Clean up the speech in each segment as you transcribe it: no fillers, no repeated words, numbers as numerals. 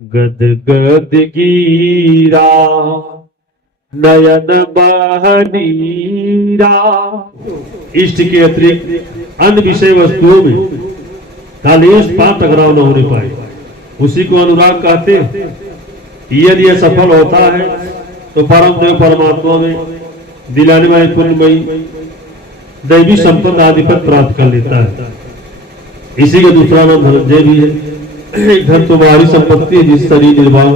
गद गद गीरा नयन बहनीरा। इष्ट के अतिरिक्त अन्य विषय वस्तुओं में कालेश पाप टकराव न होने पाए, उसी को अनुराग कहते हैं। यदि यह सफल होता है तो परम देव परमात्मा में दिलाने वाली पुण्यमयी दैवी संपन्न आदि पद प्राप्त कर लेता है। इसी का दूसरा नाम धनंजय भी है। एक धन तो बाहरी संपत्ति है जिस शरीर निर्वाह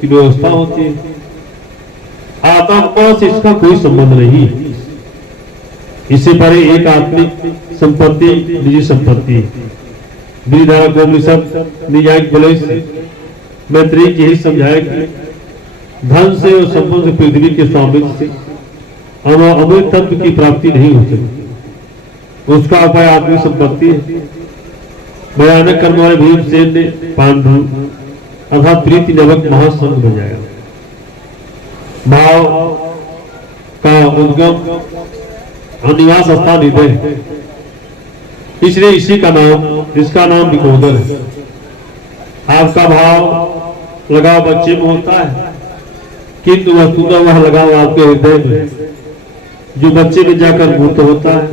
की व्यवस्था होती है। आत्मा से इसका कोई संबंध नहीं। इससे परे एक आत्मिक संपत्ति निजी संपत्ति है। न्यायिक बोले मैत्री यही समझाया कि धन से और संपन्न से पृथ्वी के स्वामित्व से अमृत तत्व की प्राप्ति नहीं हो सकती। उसका उपाय आत्मिक संपत्ति है। भयानक कर्म वाले भीमसेन ने पांडु अर्थात प्रीति नामक महासंघ बजाया। भाव का उद्गम और निवास स्थान हृदय, इसलिए इसी का नाम, इसका नाम विकोदर है। आपका भाव लगाव बच्चे में होता है, किंतु वस्तुतः वह लगाव आपके हृदय में जो बच्चे में जाकर मूर्त होता है।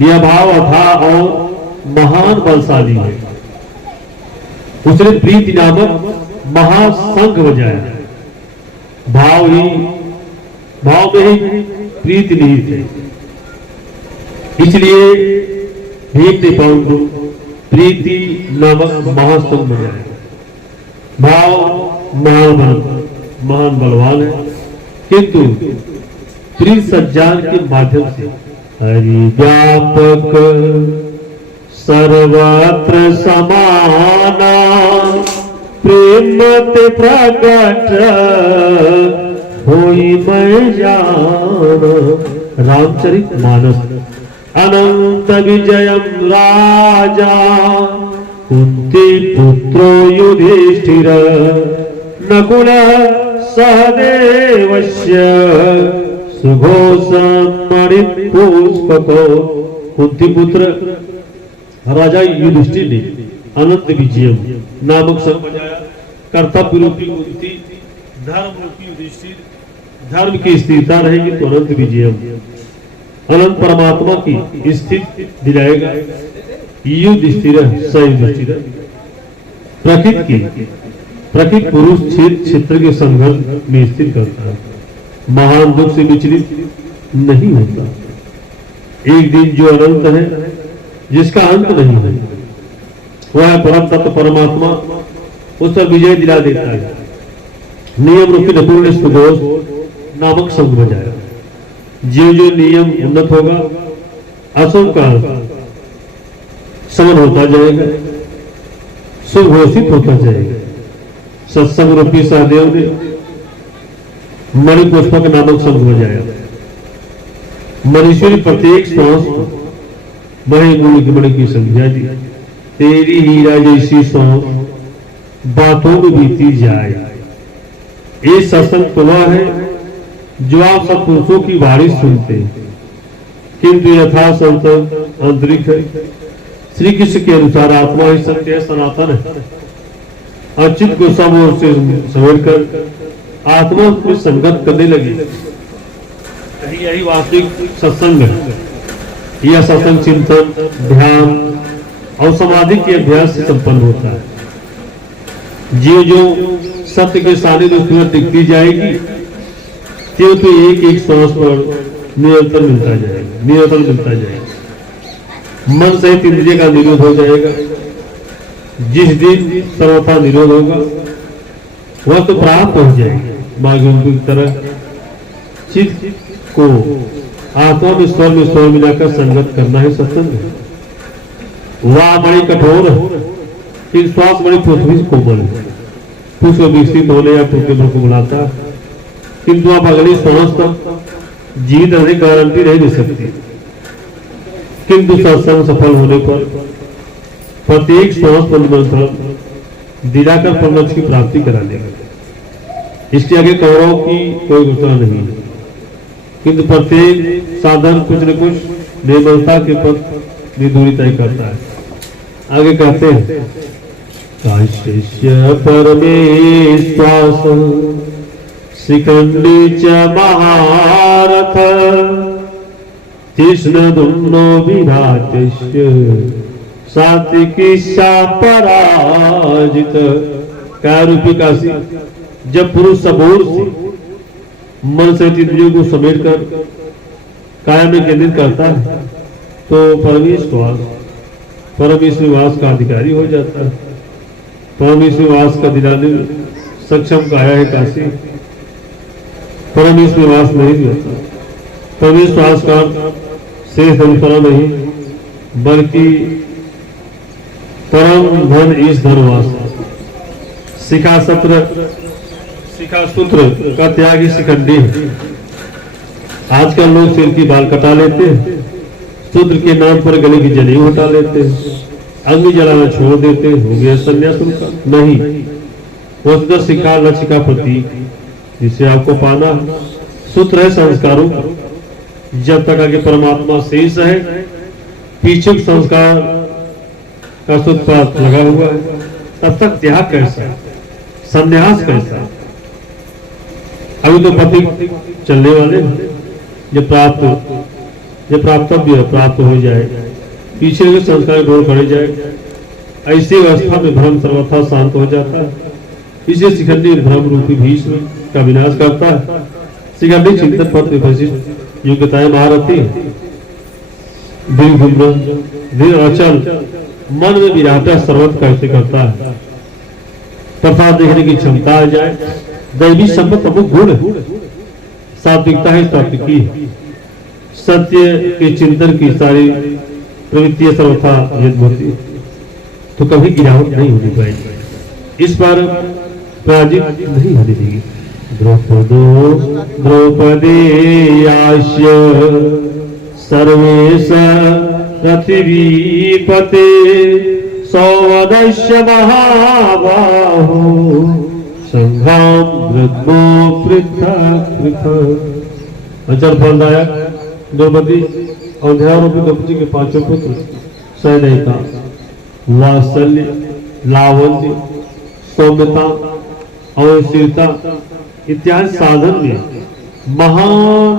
यह भाव अथाह और महान बलशाली है। उसने प्रीति नामक महासंघ बजाया। भाव में ही प्रीति निहित है। इसलिए भीम ने पांडु प्रीति नामक महासंघ बजाया। भाव महान बलवान है, किंतु प्रीति सज्जान के माध्यम से हरि व्यापक सर्वत्र समाना प्रेम ते प्रकट होई मैं जान। रामचरित मानस। अनंत विजयम राजा कुंती पुत्रो युधिष्ठिर नकुल सहदेवस्य सुघोषम मणिपुष्पको। कुंती पुत्र राजा युधिष्ठिर ने अनंत विजयम नामक संघ बजाया। कर्तव्य रूपी कुंती, धर्म रूपी युधिष्ठिर, धर्म की स्थिरता रहेगी तो अनंत विजयम अनंत परमात्मा की स्थिति दिलाएगा। युधिष्ठिर सयुधिष्ठिर प्रकृति पुरुष क्षेत्र के संघर्ष में स्थिर करता है। महान दुख से विचलित नहीं होता। एक दिन जो अनंत है, जिसका अंत नहीं है, वह परम तत्व परमात्मा उस पर विजय दिला देता है। नियम रूपी नकुल ने सुघोष नामक संघ बजाया। जो नियम उन्नत होगा, असुभ का समन होता जाएगा, सुघोषित होता जाएगा। सत्संग रूपी सहदेव ने मणिपुष्पक नामक संघ बजाया। मनुष्य प्रत्येक श्वास को मणि की संज्ञा दी। तेरी हीरा जैसी सांस बातों में बीती जाए। ये सत्संग तो वह है जो आप सत्पुरुषों की वाणी सुनते हैं, किंतु यथा संत आंतरिक है। श्री कृष्ण के अनुसार आत्मा ही सत्य है, सनातन है। अच्युत को सब ओर से समेट कर आत्मा में संगत करने लगी। यही वास्तविक सत्संग है। यह सत्संग चिंतन, ध्यान और समाधि के अभ्यास से संपन्न होता है। जो सत्य के सानिध्य उसमें दिखती जाएगी, तो एक एक श्वास पर निरंतर मिलता जाएगा। मन सहित इंद्रिय का निरोध हो जाएगा। जिस दिन सर्वथा निरोध होगा, वह तो प्राप्त हो जाएगी। माँ की तरह चित्त को आत्मा में स्वर मिलाकर संगत करना है सत्संग। वह बड़ी कठोर है, फिर श्वास बड़ी पृथ्वी कोमल है। पुष्प विकसित होने या टूटे को बुलाता, किंतु आप अगली श्वास तक जीवित रहने की गारंटी नहीं दे सकती। किंतु सत्संग सफल होने पर प्रत्येक श्वास पर निमंत्रण दिलाकर परमोच्च की प्राप्ति करा देगा। इसके आगे कौरव की कोई घोषणा नहीं है, किंतु प्रत्येक साधन कुछ न कुछ निर्बलता के पथ दूरी तय करता है। आगे कहते हैं काश्यस्य परमेश्वास शिखंडी च महारथ कृष्णदुम्नो विराटस्य सात्विकी पराजित। काय रूपी काशी, जब पुरुष सबोर से मन से इंद्रियों को समेट कर काय में केंद्रित करता है तो परमेश्वर का अधिकारी हो जाता है। परमेश्वर का दिलाने सक्षम काया है काशी। परमेश्वर नहीं होता। परमेश्वर का शेष धर्मशाला नहीं बल्कि परम धन इस धर्मवास। शिखा सूत्र का त्याग ही शिखंडी है। आजकल लोग सिर की बाल कटा लेते हैं, सूत्र के नाम पर गले की जनेऊ हटा लेते हैं, अंग जलाना छोड़ देते हैं, हो गया संन्यास उनका। नहीं, वस्तुतः शिखा लक्ष्य का प्रतीक जिसे आपको पाना। सूत्र है संस्कारों का। जब तक आगे परमात्मा शेष है, पीछे संस्कार का सूत्रपात लगा हुआ है, तब तक त्याग कैसा, संन्यास कैसा। अभी तो पति चलने वाले, जब प्राप्तव्य प्राप्त हो जाए, पीछे के संस्कार डोर पड़ जाए, ऐसी अवस्था में भ्रम सर्वथा शांत हो जाता है। इसे शिखंडी भ्रम रूपी भीष्म का विनाश करता है। शिखंडी चिंतन पथ विशिष्ट योग्यताएं महारथी, अचल मन में विराटा सर्वत कैसे करता है, तथा देखने की क्षमता आ जाए। दैवी संपत्ति अमुक गुण, सात्विकता है सात्विकी, सत्य के चिंतन की सारी प्रवृत्तियां सर्वथा यदि होती तो कभी गिरावट नहीं होनी पाएगी। इस बार पराजित नहीं होने देगी। द्रौपदी आश्य सर्वेश पृथ्वीपते सौवदस्य महाबाहो संग्राम वृद्धो पृथक पृथक। अचल फलदायक द्रौपदी और द्रौपदी के पांचों पुत्र सैन्यता, वात्सल्य, लावण्य, सौम्यता और स्थिरता इत्यादि साधन में महान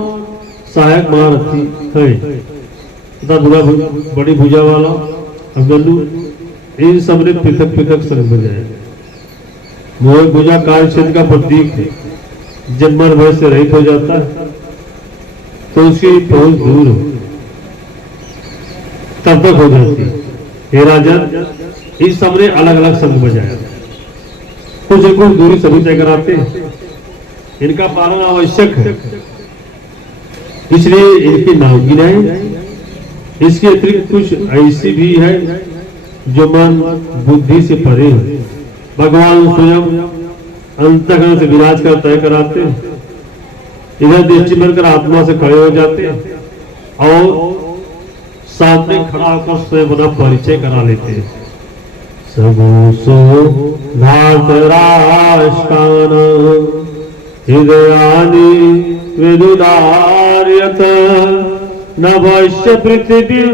सहायक महारथी है तथा बड़ी भुजा वाला अगलू, इन सब ने पृथक पृथक संग बजाए। मोह भुजा कार्य क्षेत्र का प्रतीक है। जब मन भय से रहित हो जाता है तो उसकी पहुंच दूर हो, तब तक हो जाती है। हे राजन, इन सब ने अलग अलग संग बजाया। कुछ दूरी सभी तय कराते हैं, इनका पालन आवश्यक है, इसलिए इनकी नाम गिनाए। इसके अतिरिक्त कुछ ऐसी भी है जो मन बुद्धि से परे है। भगवान स्वयं अंतःकरण से विराज कर तय कराते हैं। इधर दृष्टि बनकर आत्मा से खड़े हो जाते हैं और सामने खड़ा होकर स्वयं अपना परिचय करा लेते हैं। सबोसो धातराष्टान हृदयानि विदुदार्यत नभस्य पृथिवीं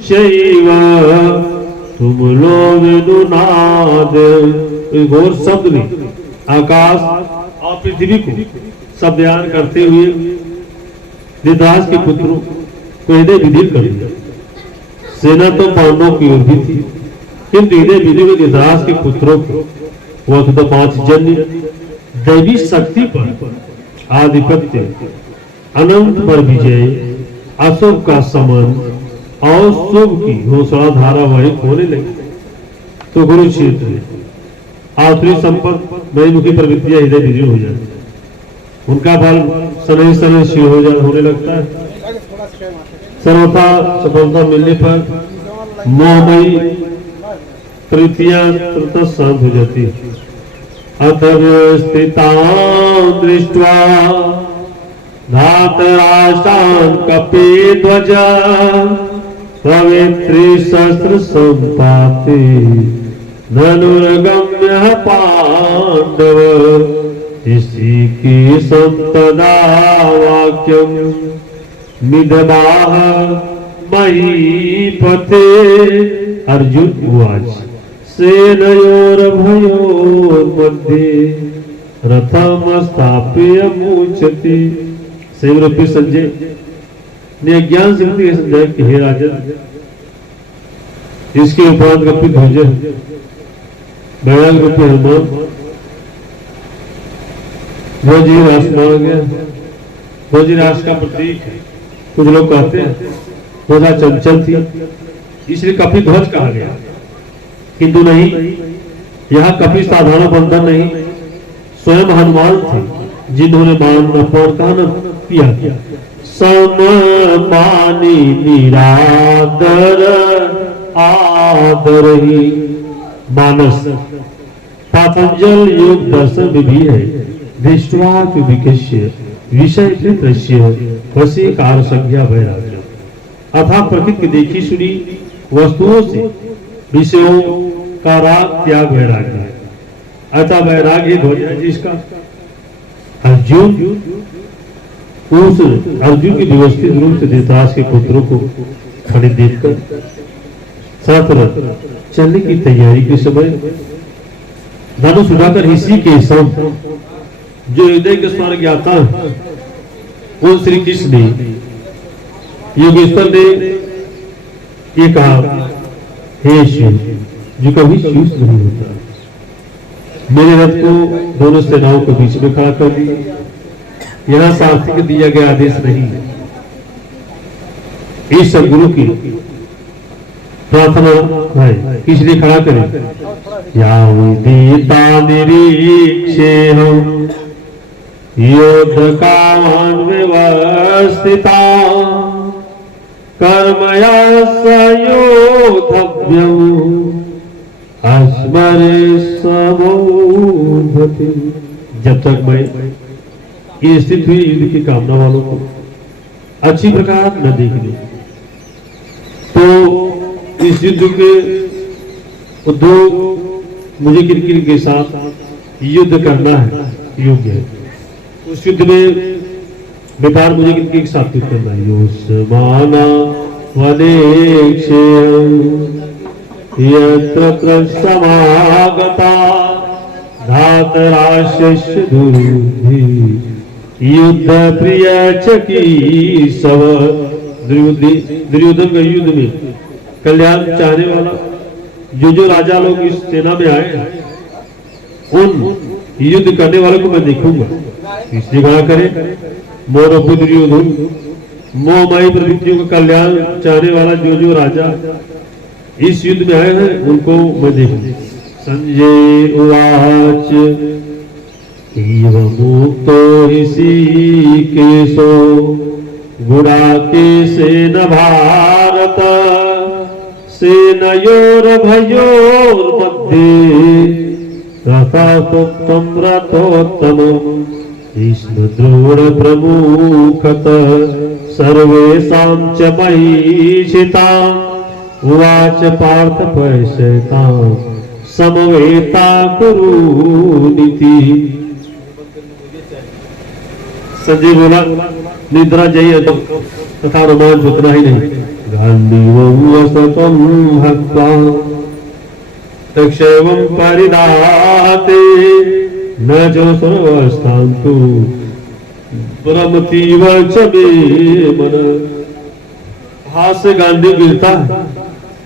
चैव तुमलो विदुनाद। घोर शब्द में आकाश और पृथ्वी को सब बयान करते हुए धृतराष्ट्र के पुत्रों को इन्हें विदित कर दिया। सेना तो पांडवों की ओर भी थी, किंतु इन्हें विधि में धृतराष्ट्र के पुत्रों को वह तो 5 जन्य दैवी शक्ति पर आधिपत्य, अनंत पर विजय, अशुभ का समन और शुभ की घोषणा धारावाहिक होने लगी। तो कुरुक्षेत्र में आसुरी संपत्ति नईमुखी प्रवृत्तियां हृदय विजय हो जाती, उनका बल शनै शनै क्षीण होने लगता है। सर्वथा सफलता मिलने पर मोहमयी प्रवृत्तियां तुरंत शांत हो जाती है। अथ व्यवस्थितां दृष्ट्वा धातराष्ट्रान् कपे ध्वज पवित्री शस्त्र संपाते धनुर्गम्य पांडव। इसी की संतदा वाक्यम निदबाह महीपते। अर्जुन उवाच सेनयोरभयोर्मध्ये रथम स्थाप्य मुच्यते। सेवरूपी संजय ने ज्ञान सिद्धि के समझाया कि हे राजन, इसके उपरांत कपिल ध्वज बैराग रूपी हनुमान ध्वज ही राष्ट्र आ गया। ध्वज राष्ट्र का प्रतीक है। कुछ लोग कहते हैं ध्वजा चंचल थी इसलिए कपिल ध्वज कहा गया, किंतु नहीं, यहाँ कपिल साधारण बंधन नहीं, स्वयं हनुमान थे जिन्होंने बाण अपमान किया। सममानी निरादर आदर ही मानस पातंजल योग दर्शन भी है। दृष्टवा विकस्य विषय दृश्य वशीकार संज्ञा वैराग्य, अर्थात प्रकृति की देखी सुनी वस्तुओं से विषयों का राग त्याग वैराग्य है। अतः वैराग्य ध्वज है जिसका अर्जुन उस अर्जुन की व्यवस्थित रूप से धृतराष्ट्र के पुत्रों को खड़े देखकर साथ चलने की तैयारी के समय धनुष उठाकर इसी के सम जो हृदय के स्वर ज्ञाता उन श्री कृष्ण ने योगेश्वर ने ये कहा, हे शिव जो कभी शीश नहीं होता, मेरे रथ को दोनों सेनाओं के बीच में खड़ा कर दिया। यहाँ सारथी को दिया गया आदेश नहीं है। इस सदगुरु की प्रार्थना है कि इसलिए खड़ा करें। या दीता निरीक्षे हम योद्ध कामान व्यवस्थिता कर्मया सयोधव्यम अस्मरे समोधते। जब तक मैं ये स्थित हुई युद्ध की कामना वालों को अच्छी प्रकार न देख ली तो इस युद्ध के उद्योग मुझे किरकिर के साथ युद्ध करना है योग्य है। उस युद्ध में व्यापार मुझे किरकिर के साथ युद्ध करना है। योस्माना वनेक्षे यत्र समागता धातराशस्य दुरुद्धि युद्ध प्रिय चकी सब। दुर्योधन के युद्ध में कल्याण चाहने वाला जो राजा लोग इस सेना में आए उन युद्ध करने वालों को मैं देखूंगा। इसलिए कहा करें मोर दुर्योधन मोहमाई प्रवृत्तियों का कल्याण चाहने वाला जो राजा इस युद्ध में आए हैं उनको मैं देखूंगा। संजय उवाच मुक्तो ऋषिकेशो गुडाकेशेन भारत सेनयोरभयोर्मध्ये रथोत्तम रथोत्तमम् कृष्णद्रोण प्रमुखत सर्वेषां च महिषिताम् उवाच पार्थ पश्यताम् समवेता कुरुनिति। संजय बोला निद्रा जय तथा रोमांच उतना ही नहीं। गांडीवं भक्त्वा तक्षैवं परिदाते न जो सर्वस्थान्तु परमतीव च मे मन। हाथ से गांडी गिरता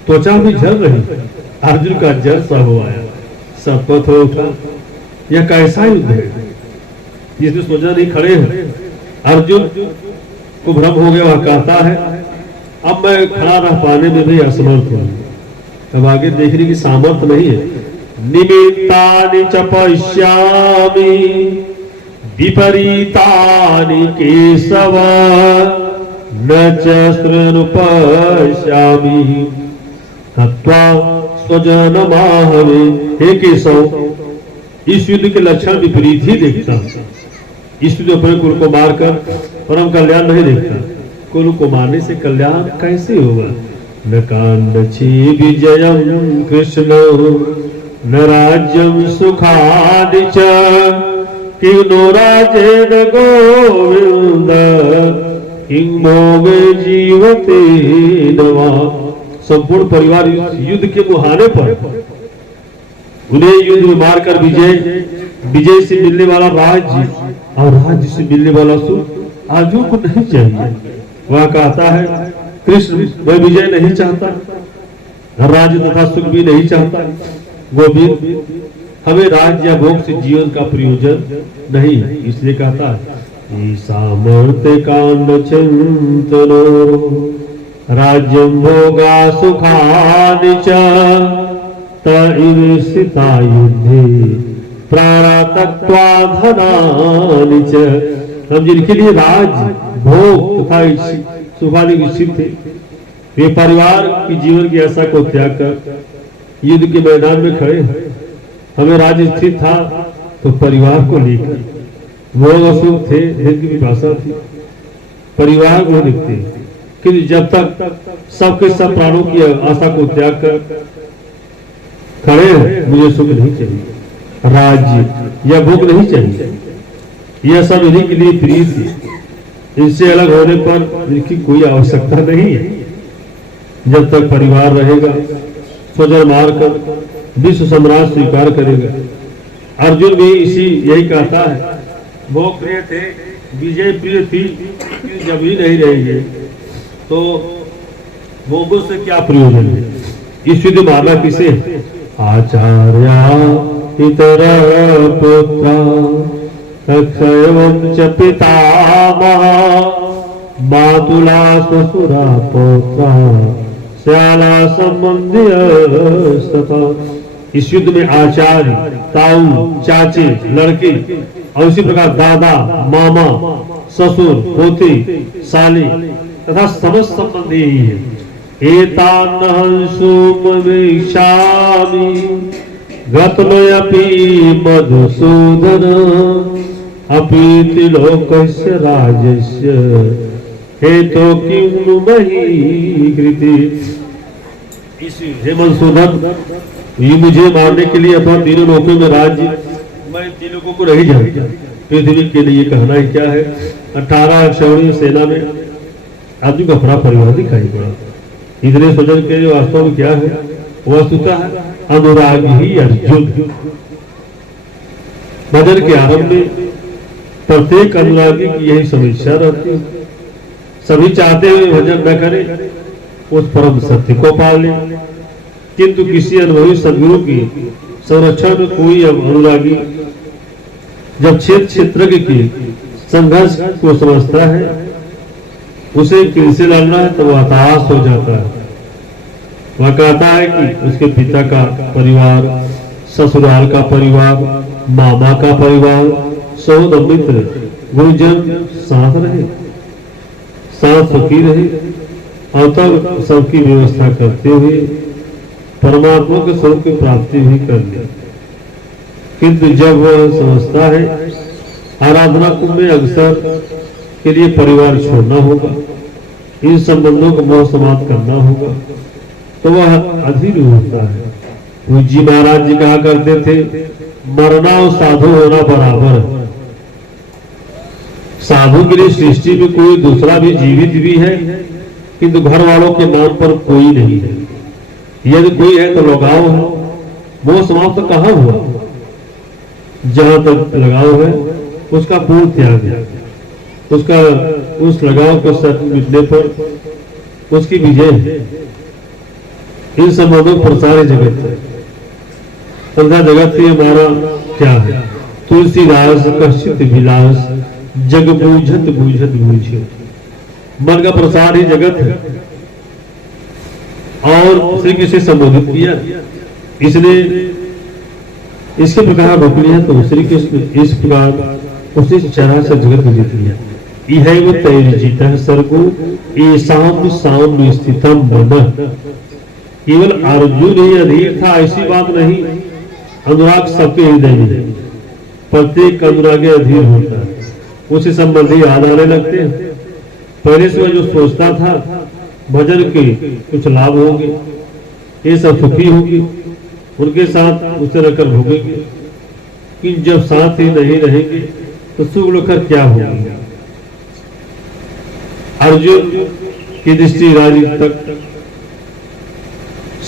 त्वचा भी झल रही। अर्जुन का जल सा हो आया, सपथ हो उठा। यह कैसा युद्ध है जिसने सोचा नहीं खड़े हैं। अर्जुन को भ्रम हो गया, वह कहता है अब मैं खड़ा रह पाने में भी असमर्थ हूं। अब आगे देखने की सामर्थ्य नहीं है। निमित्तानि च पश्यामि विपरीतानि केशव न च शृणु पश्यामि हत्वा स्वजनमाहवे। हे केशव, इस युद्ध के लक्षण विपरीत ही देखता हूं। इस युद्ध अपने कुल को मारकर परम कल्याण नहीं देखता। कुल को मारने से कल्याण कैसे होगा। न कांडछि विजयं कृष्ण न राज्यं सुखानि च किन्नो राजेन गोविंद किं मोगे जीवते नवा। संपूर्ण परिवार युद्ध के मुहाने पर उन्हें युद्ध में मारकर विजय से मिलने वाला राज्य और राज्य से मिलने वाला सुख आर्जुन को नहीं चाहिए। वह कहता है कृष्ण मैं विजय नहीं चाहता, राज्य तथा सुख भी नहीं चाहता। गोविंद हमें राज्य या भोग से जीवन का प्रयोजन नहीं है। इसलिए कहता है सामर्थ्य कांड चिंतनो राज्यं भोगा सुखानि च तइविसिता युद्धे प्राणतत्वा धनानि च। हम जिनके लिए राज्य भोग तथा सुखादि इच्छित थे, वे परिवार की जीवन की आशा को त्याग कर युद्ध के मैदान में खड़े हैं। हमें राज्य स्थित था तो परिवार को लेकर भोग और सुख थे, धन की विपाशा थी, परिवार को देखते, कि जब तक सबके सब प्राणों की आशा को त्याग कर खड़े हैं, मुझे सुख नहीं चाहिए, राज्य या भोग नहीं चाहिए। यह सब इन्हीं के लिए प्रिय थी। इनसे अलग होने पर इनकी कोई आवश्यकता नहीं है। जब तक परिवार रहेगा स्वजन मारकर विश्व सम्राट स्वीकार करेगा। अर्जुन भी यही कहता है, भोग प्रिय थे, विजय प्रिय थी, जब ही नहीं रहेंगे तो भोगों से क्या प्रयोजन है। इस युद्ध माला किसे आचार्या इतर पुत्र तक्षयवं च पितामह मातुला ससुरा पौत्रा श्याला संबंधी। इस युद्ध में आचार्य, ताऊ, चाचे, लड़के और इसी प्रकार दादा, मामा, ससुर, पोते, साले तथा समस्त संबंधी ही है। एतान्नहंसु मवेक्षामि गतमयपि मधुसूदन अपीति लोकस्य राजस्य हेतो किं मही कृति। हे मधुसूदन, ये मुझे मारने के लिए अपना तीनों लोकों में राज्य, मैं तीन लोगों को नहीं जानता, पृथ्वी के लिए कहना ही क्या है। 18 अक्षौणी सेना में आदमी का अपना परिवार दिखाई पड़ा। इतने स्वजन के वास्तव में क्या है, वस्तुतः है अनुराग ही अर्जुन। भजन के आरंभ में प्रत्येक अनुरागी की यही समस्या रहती है। सभी चाहते हुए भजन न करें, उस परम सत्य को पाल ले, किंतु किसी अनुभवी सदगुरु की संरक्षण में कोई अनुरागी जब क्षेत्रज्ञ की संघर्ष को समझता है, उसे किनसे लड़ना है तो वह हताश हो जाता है। वह कहता है कि उसके पिता का परिवार, ससुराल का परिवार, मामा का परिवार, सौद मित्र, गुरुजन साथ रहे, साथ सुखी रहे और तब सबकी व्यवस्था करते हुए परमात्मा के स्वरूप की प्राप्ति भी कर ले। किंतु जब वह समझता है आराधना कुंभ में अवसर के लिए परिवार छोड़ना होगा, इन संबंधों को मोह समाप्त करना होगा, तो वह अधीर होता है। पूज्य महाराज जी कहा करते थे, मरना और साधु होना बराबर है। साधु के लिए सृष्टि में कोई दूसरा भी जीवित भी है, किंतु घर वालों के नाम पर कोई नहीं है। यदि कोई है तो लगाव है, वो समाप्त कहाँ हुआ। जहां तक लगाव है उसका पूर्ण त्याग है, उसका उस लगाव को सत्य मिटने पर उसकी विजय है। इन संबंधों पर सारे जगत है, अंधा जगत ही हमारा क्या है। तुलसीदास कश्चित विलास जग बूझत बूझत बूझे। मन का प्रसार ही जगत है। और श्री कृष्ण संबोधित किया, इसलिए इसके प्रकार रोक लिया तो श्री कृष्ण इस प्रकार उसी चराचर जगत को जीत लिया। यह वो तैर्जित सर्गो ऐसाम साम स्थितम मन। केवल अर्जुन ही अधीर था ऐसी बात नहीं, अनुराग सबके हृदय में है। प्रत्येक अनुराग अधीर होता है, उसे संबंधी याद आने लगते हैं। पहले से वह जो सोचता था भजन के कुछ लाभ होंगे, ये सब सुखी होगी, उनके साथ उसे रहकर भोगेंगे, कि जब साथ ही नहीं रहेंगे तो सुख लेकर क्या होगी। अर्जुन की दृष्टि राज्य तक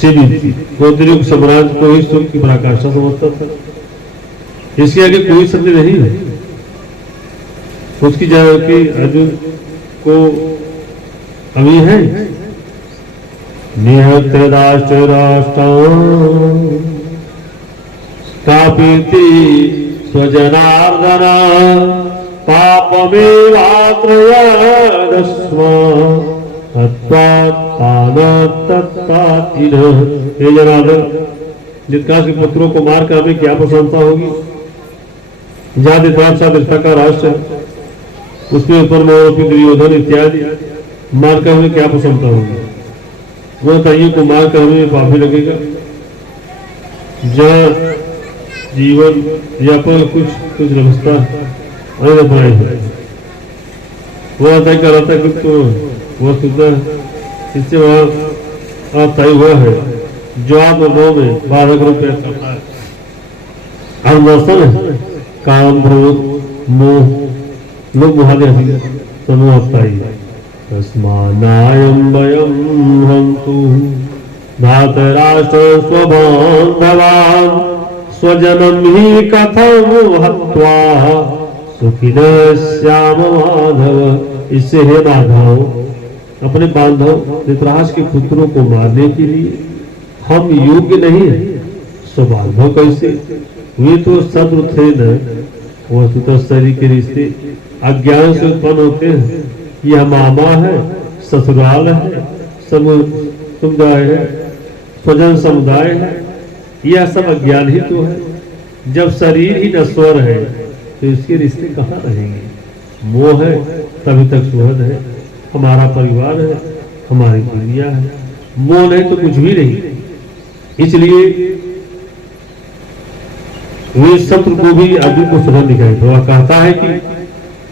सीमित, गोत्रिक साम्राज्य को ही सुख की पराकाष्ठा समझता था। इसके आगे कोई सत्य नहीं है। उसकी जगह की अर्जुन को अभी है निहत्य राष्ट्र स्थापिति स्वजनार्दन पापमेवात्रयदस्म हे जनार्दन, जितकाश के पुत्रों को मारकर हमें क्या प्रशंसा होगी? जाति धर्म का राष्ट्र उसके ऊपर मौपी दुर्योधन इत्यादि मारकर हमें क्या प्रशंसा होगी? वो ताइयों को मारकर हमें पापी लगेगा। जहाँ जीवन यापन कुछ व्यवस्था अपनाई है, वह तय कर रहा था कि तो वह सुधा इससे वह तय हुआ है जो आत्मभाव में 12 रुपये करता है। अनुदर्शन है काम क्रोध मोह लोग मुहादे समूह स्थायी तस्मानायं वयं हन्तु धातराष्ट्र स्वबान्धवान् स्वजनं हि कथं हत्वा सुखिनः स्याम माधव। इससे हे माधव, अपने बांधव धृतराष्ट्र के पुत्रों को मारने के लिए हम योग्य नहीं है। स्वबांधव कैसे? वे तो शत्रु थे न। वस्तुतः शरीर के रिश्ते अज्ञान से उत्पन्न होते हैं। यह मामा है, ससुराल है, समुदाय है, स्वजन समुदाय है, यह सब अज्ञान ही तो है। जब शरीर ही नश्वर है तो इसके रिश्ते कहाँ रहेंगे? मोह है तभी तक सुहद है, हमारा परिवार है, हमारी दुनिया है। मोह नहीं तो कुछ भी नहीं। इसलिए वे शत्रु को भी अर्जुन को सुगंध दिखाई। तो वह कहता है कि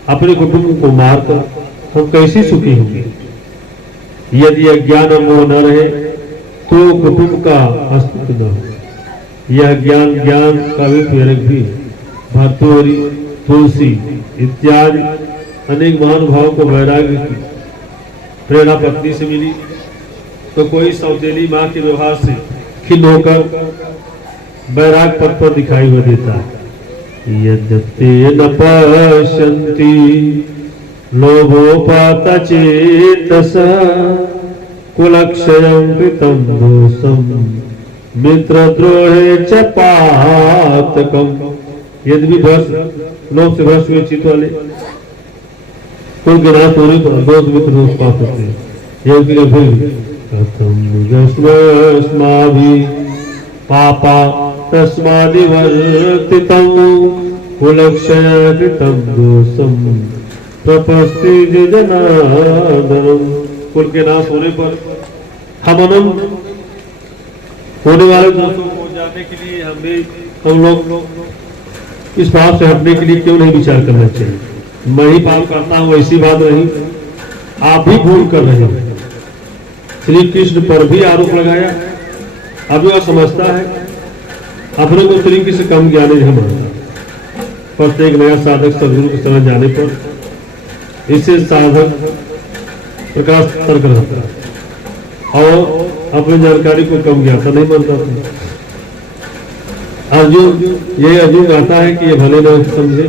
अपने कुटुंब को मारकर हम कैसे सुखी होंगे? यदि अज्ञान और मोह न रहे तो कुटुंब का अस्तित्व न हो। यह ज्ञान का भी प्रेरक भी भर्तृहरि तुलसी इत्यादि अनेक महानुभावों को वैराग्य की प्रेरणा पत्नी से मिली, तो कोई सौतेली माँ के व्यवहार से खिन्न होकर वैराग पद पर दिखाई हुआ देता है। यद्यपि न पश्यन्ति लोभोपात चेतस कुलक्षयं कृतं दोषं मित्रद्रोहे च पातकम्। यदि भी लोभ से भ्रष्ट हुए चित्त वाले कुल के नाश होने पर दोष मित्र दोष पा सकते हैं। पापा तस्मादिवर्तितं कुलक्षय कृतं दोषं प्रपस्ति जनार्दनम्। कुल के नाश होने पर हम होने वाले दोषों को जानने के लिए हम लोग इस पाप से हटने के लिए क्यों नहीं विचार करना चाहिए? मैं ही पाप करता हूँ ऐसी बात नहीं, आप भी भूल कर रहे हैं। श्री कृष्ण पर भी आरोप लगाया। अभी वह समझता है अपने को श्री कृष्ण कम ज्ञानी नहीं मानता। प्रत्येक नया साधक सदगुरु के शरण जाने पर इससे साधक प्रकाश तर्क रहता है और अपनी जानकारी को कम ज्ञाता नहीं मानता था। अर्जुन कहता है कि ये भले न समझे,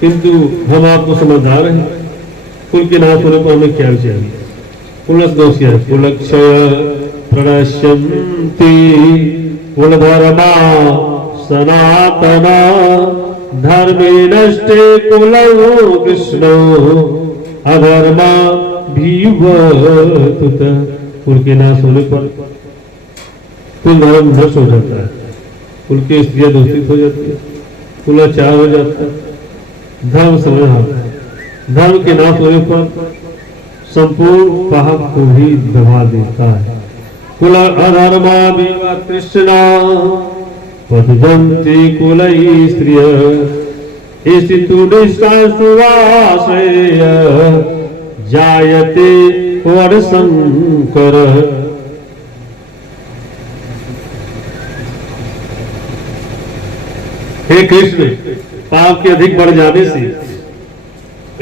किंतु हम आपको समझदार हैं। कुल के नाश होने पर हमें क्या विचार? कुलस दोषिया कुलक्षय प्रणश्यन्ति कुलधर्मा सनातना धर्मे नष्टे कुलौ कृष्णो अधर्मा भीवतुत। कुल के नाश होने पर कुल धर्म नष्ट हो जाता है, कुल की स्त्रियां दूषित हो जाती है, कुलाचार हो जाता है, धर्म समय आता है। धर्म के नाश होने पर संपूर्ण पाप को भी दबा देता है। कुल अधर्मा विवा तृष्णा पदजन्ति कुलै स्त्रिय इष्टुनिष्ठा सुवासय जायते वर्षंकर। हे कृष्ण, पाप के अधिक बढ़ जाने से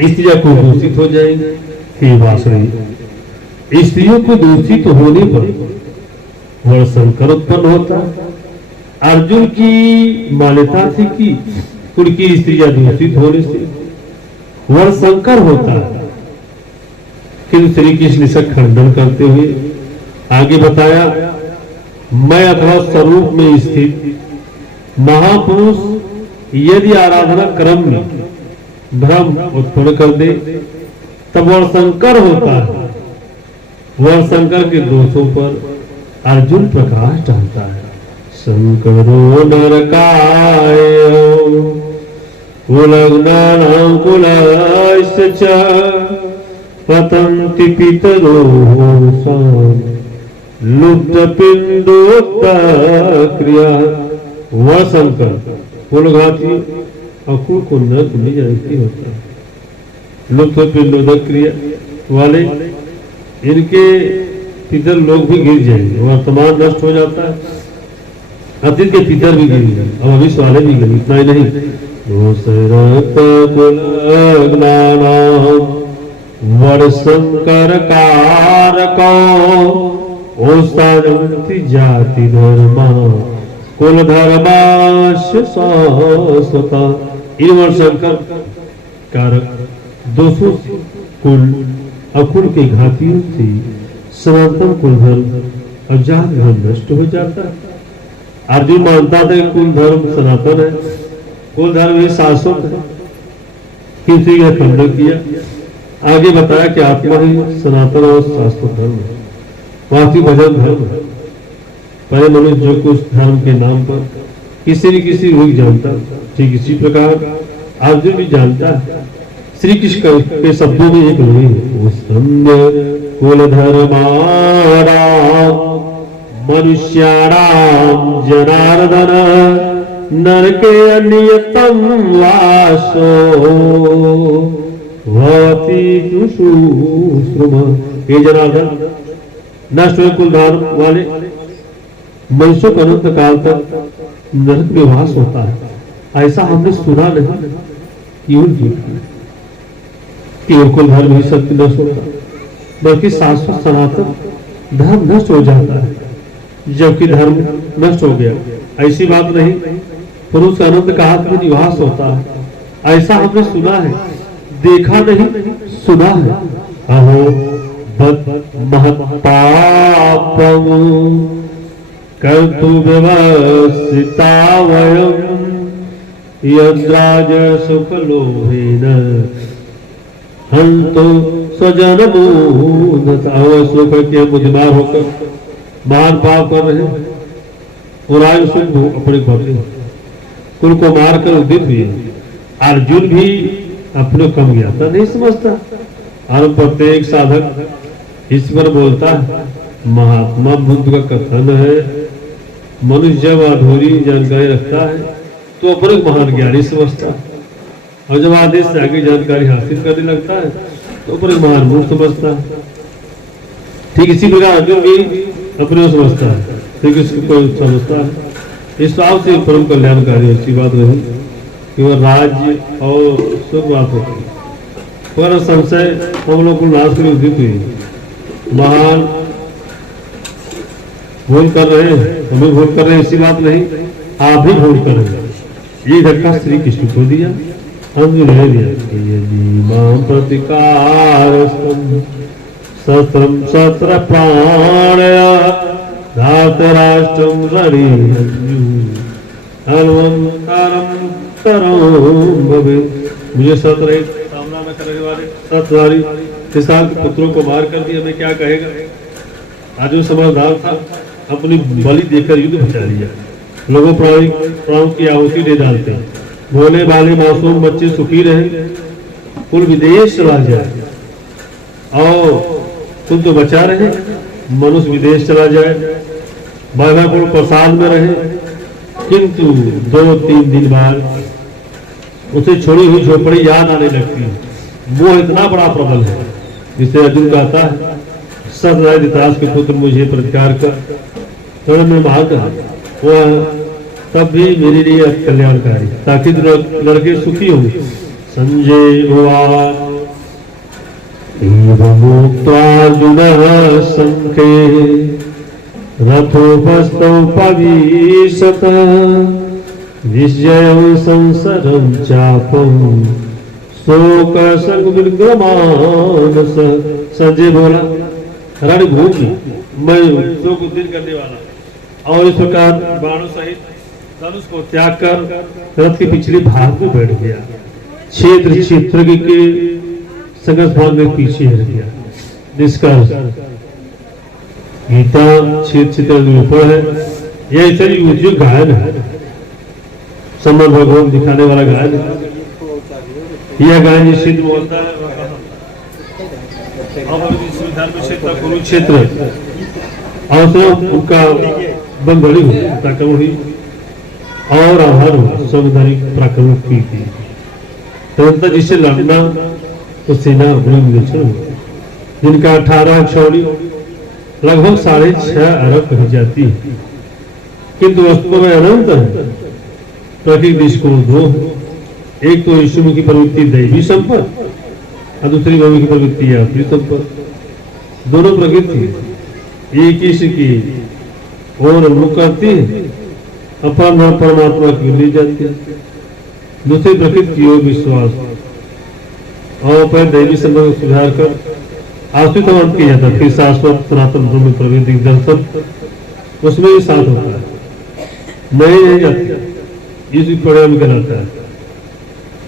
स्त्रियां को दूषित हो जाएंगी। हे वासुदेव, स्त्रियों को दूषित होने पर वर्णशंकर उत्पन्न होता। अर्जुन की मान्यता थी कि उनकी स्त्रियां दूषित होने से वर्णशंकर होता है, किंतु श्री कृष्ण इसका खंडन करते हुए आगे बताया, मैं अथवा स्वरूप में स्थित महापुरुष यदि आराधना क्रम में भ्रम उत्पन्न कर दे तब वर्णशंकर होता है। वर्णशंकर के दोषों पर अर्जुन प्रकाश डालता है। शंकरो नरकाय कुलग्नानां कुलस्य च पतन्ति पितरो लुप्तपिंडोत्तर क्रिया। वह शंकर कुलघाती अकुल को नर्क में जानती होता है। लुप्त पिंडोदक क्रिया वाले इनके पितर लोग भी गिर जाएंगे, वर्तमान नष्ट हो जाता है, अतीत के पितर भी गिर गए, अब भविष्य वाले भी गिर। इतना ही नहीं, वर्णशंकर कारको ओस्तानंति जाति धर्मा कुल धर्मास्य शाश्वता। इन वर्णशंकर कारक दोषों से कुल अकुल के घातियों से सनातन कुल धर्म और जात धर्म नष्ट हो जाता है। अर्जुन मानता था कि कुल धर्म सनातन है, कुल धर्म ही शाश्वत है, किसी का खंडन किया। आगे बताया कि आत्मा ही सनातन और शाश्वत धर्म है, वास्तविक भजन धर्म है। पहले मनुष्य जो कुछ धर्म के नाम पर किसी न किसी रूप जानता, ठीक इसी प्रकार अर्जुन भी जानता है। श्री कृष्ण के शब्दों में एक रूढ़ी है, कुल धर्मारा मनुष्याणाम जनार्दन नरके अनियतम वासो भवति सुश्रुम। हे जनार्दन, नष्ट हुए कुल धर्म वाले मनुष्यों का अनंत काल तक नरक में वास होता है। ऐसा हमने सुना नहीं, केवल केवल कुल धर्म ही सत्य नष्ट होता, बल्कि शाश्वत सनातन धर्म नष्ट हो जाता है, जबकि धर्म नष्ट हो गया। ऐसी बात नहीं, पुरुष का अनंत काल में निवास होता है। ऐसा हमने सुना है, देखा नहीं, सुना है। अहो महत्पापम कर्तु व्यवस्थिता वयम् यद्राज सुख लोभेन हम तो स्वजन सुख के बुद्धिमान होकर महान पाप कर रहे हैं और आज सुख अपने भरते कुल को मारकर उदित हुए। अर्जुन भी अपने कम ज्ञाता नहीं समझता, और प्रत्येक साधक इस पर बोलता है। महात्मा बुद्ध का कथन है, मनुष्य जब अधूरी जानकारी रखता है तो अपने महान ज्ञानी समझता है, और जब आदेश से आगे जानकारी हासिल करने लगता है तो अपने महान मूर्ख समझता है। ठीक इसी प्रकार अर्जुन भी अपने समझता है, ठीक इसको समझता है। इस भाव से परम कल्याणकारी अच्छी बात नहीं कि वह राज्य और सुख बात होती है। पर संशय हम लोग को नाश के लिए उदित हुई, महान भूल कर रहे हैं, हमें भूल कर रहे हैं, ऐसी बात नहीं, आप भी भूल कर रहे हैं। ये धक्का श्री कृष्ण को दिया, हम भी रह दिया। यदि मां प्रतिकार शस्त्रम शस्त्र प्राणय धातराष्ट्रम रणि मुझे सत्र सामना न करने वाले सतवारी किसान के पुत्रों को मार कर दिया, मैं क्या कहेगा। आज वो समझदार था, अपनी बलि देकर युद्ध बचा लिया। लोगों प्राणों की आहुति दे डालते, भोले भाले मासूम बच्चे सुखी रहे, कुल विदेश चला जाए, और तुम तो बचा रहे, मनुष्य विदेश चला जाए, बाबा को प्रसाद में रहे, किंतु 2-3 दिन बाद उसे छोड़ी हुई झोपड़ी याद आने लगती है। वो इतना बड़ा प्रबल है, जिसे अर्जुन कहता है, सतराय धृतराज के पुत्र मुझे प्रतिकार कर, तो मैं भाग वह तब भी मेरे लिए कल्याणकारी, ताकि लड़के सुखी हो। संजय अर्जुन संखे रथोपस्थौ पवीशत विजयं संसरं चापं शोक संविग्रमानस। संजय बोला, रणभूमि मैं शोक दूर करने वाला, और इस प्रकार बाणों सहित धनुष को त्याग कर रथ के पिछले भाग में बैठ गया। क्षेत्र के संघर्ष भाग में पीछे हट गया। निष्कर्ष, गीता क्षेत्र ऊपर है। यह ऐसा युद्ध गायन है, सम्मान भगवान दिखाने वाला गायन है। यह गायन सिद्ध बोलता है कुरुक्षेत्र उनका बंधड़ी पराक्रम हुई और आहार संविधानिक पराक्रम की थी। तदंतर जिससे लड़ना तो सेना जिनका 18 क्षौणी लगभग 6.5 अरब कही जाती है, किंतु वस्तु में अनंत है। प्रकृति दृष्टि दो, एक तो यीशु की प्रवृत्ति दैवी संपद और दूसरी भूमि की प्रवृत्ति यात्री संपद। दोनों प्रकृति एक ही की और मुख करती है, अपना परमात्मा की ली जाती है। दूसरी प्रकृति की ओर विश्वास और पर दैवी संबंध को सुधार कर आश्रित किया जाता है। फिर शाश्वत सनातन धर्म में प्रवृत्ति दर्शन उसमें भी साथ होता है, नहीं जाती, इसी परिणाम कहलाता है।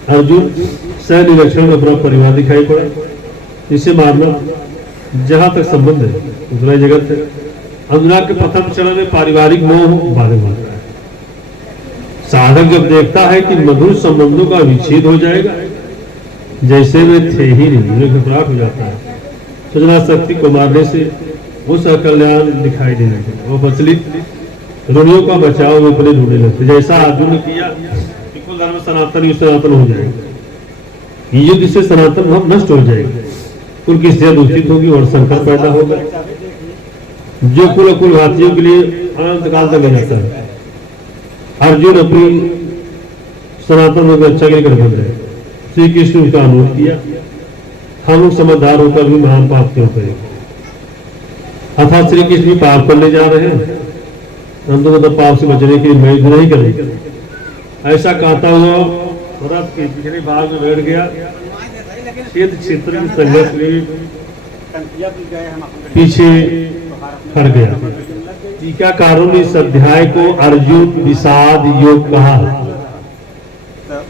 अर्जुन सह निरीक्षण में अपना परिवार दिखाई पड़ा, इसे मारना जहां तक संबंध है दूसरा जगत है। अनुराग के प्रथम चरण में पारिवारिक मोह बारे में आता है। साधक जब देखता है कि मधुर संबंधों का विच्छेद हो जाएगा, जैसे वे थे ही नहीं, घबराहट हो जाता है। सृजना शक्ति को मारने से उसका कल्याण दिखाई देने लगे, वो प्रचलित ऋणियों का बचाव वे अपने ढूंढने लगते। जैसा अर्जुन ने किया, कुल धर्म सनातन सनातन हो जाएगा, युद्ध से सनातन धर्म नष्ट हो जाएगा, कुल की स्थिति दूषित होगी और संकट पैदा होगा, जो कुल भारतीयों के लिए अनंत काल तक नहीं जाता है। अर्जुन अपनी सनातन में अच्छा के लिए कर है। श्री कृष्ण ने उसका अनुरोध किया, हम लोग समझदार होकर भी महान पाप क्यों करें। अर्थात श्री कृष्ण भी पाप करने जा रहे हैं, हम तो पाप से बचने के लिए मैं नहीं करेंगे। ऐसा कहता हुआ रथ के पिछले भाग में बैठ गया। क्षेत्र में संघर्ष पीछे हट गया। टीकाकारों ने इस अध्याय को अर्जुन विषाद योग कहा।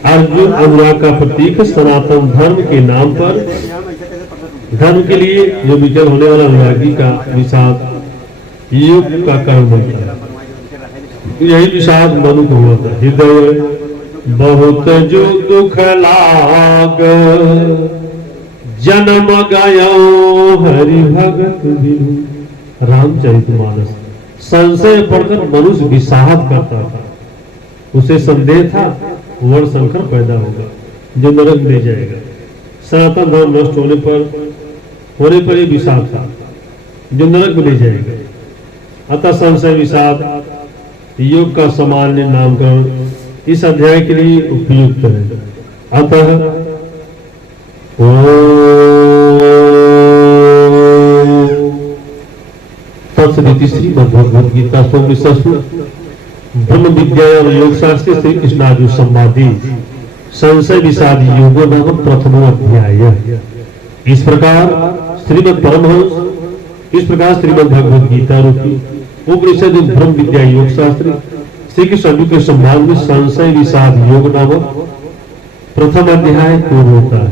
अर्जुन अनुराग का प्रतीक, सनातन धर्म के नाम पर धर्म के लिए जो विचल होने वाला अनुरागी का विषाद योग का कारण बनता है। यही विषाद मनु को हुआ था। हृदय बहुत जो दुख लाग, जन्म गयो हरि भगत बिनु। रामचरितमानस। संशय पढ़कर मनुष्य विषाद करता था, उसे संदेह था वर्ण संकर पैदा होगा जो नरक ले जाएगा। सनातन धर्म नष्ट होने पर ही विषाद था जो नरक में ले जाएगा। अतः संशय विषाद योग का सामान्य नामकरण इस अध्याय के लिए उपयुक्त है। अतः तत्सदिति श्रीमद्भगवद गीता ब्रह्म विद्या और योग शास्त्र श्री कृष्णार्जुन संवादी संशय विषाद योगो नामक प्रथमो अध्याय। इस प्रकार श्रीमद् भगवद गीता रूपी उपनिषद ब्रह्म विद्या योग शास्त्र श्री कृष्ण अर्जुन के संवाद में संशय विषाद योग नामक प्रथम अध्याय पूर्ण होता है।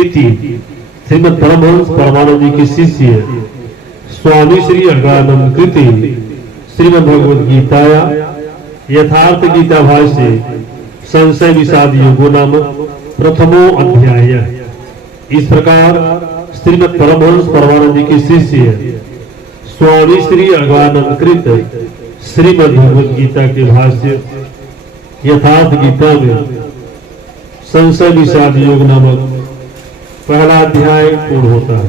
इति श्रीमद् परमहंस परमानंद जी के शिष्य स्वामी श्री अद्वैतानंद कृति श्रीमद् भगवद गीताया यथार्थ गीता भाष्य संशय विषाद योगो नामक प्रथमो अध्याय। इस प्रकार श्रीमद् परमहंस परमानंद जी के शिष्य स्वामी श्री अद्वैतानंद कृत श्रीमद् भगवद गीता के भाष्य यथार्थ गीता में संशय विषाद योग नामक पहला अध्याय पूर्ण होता है।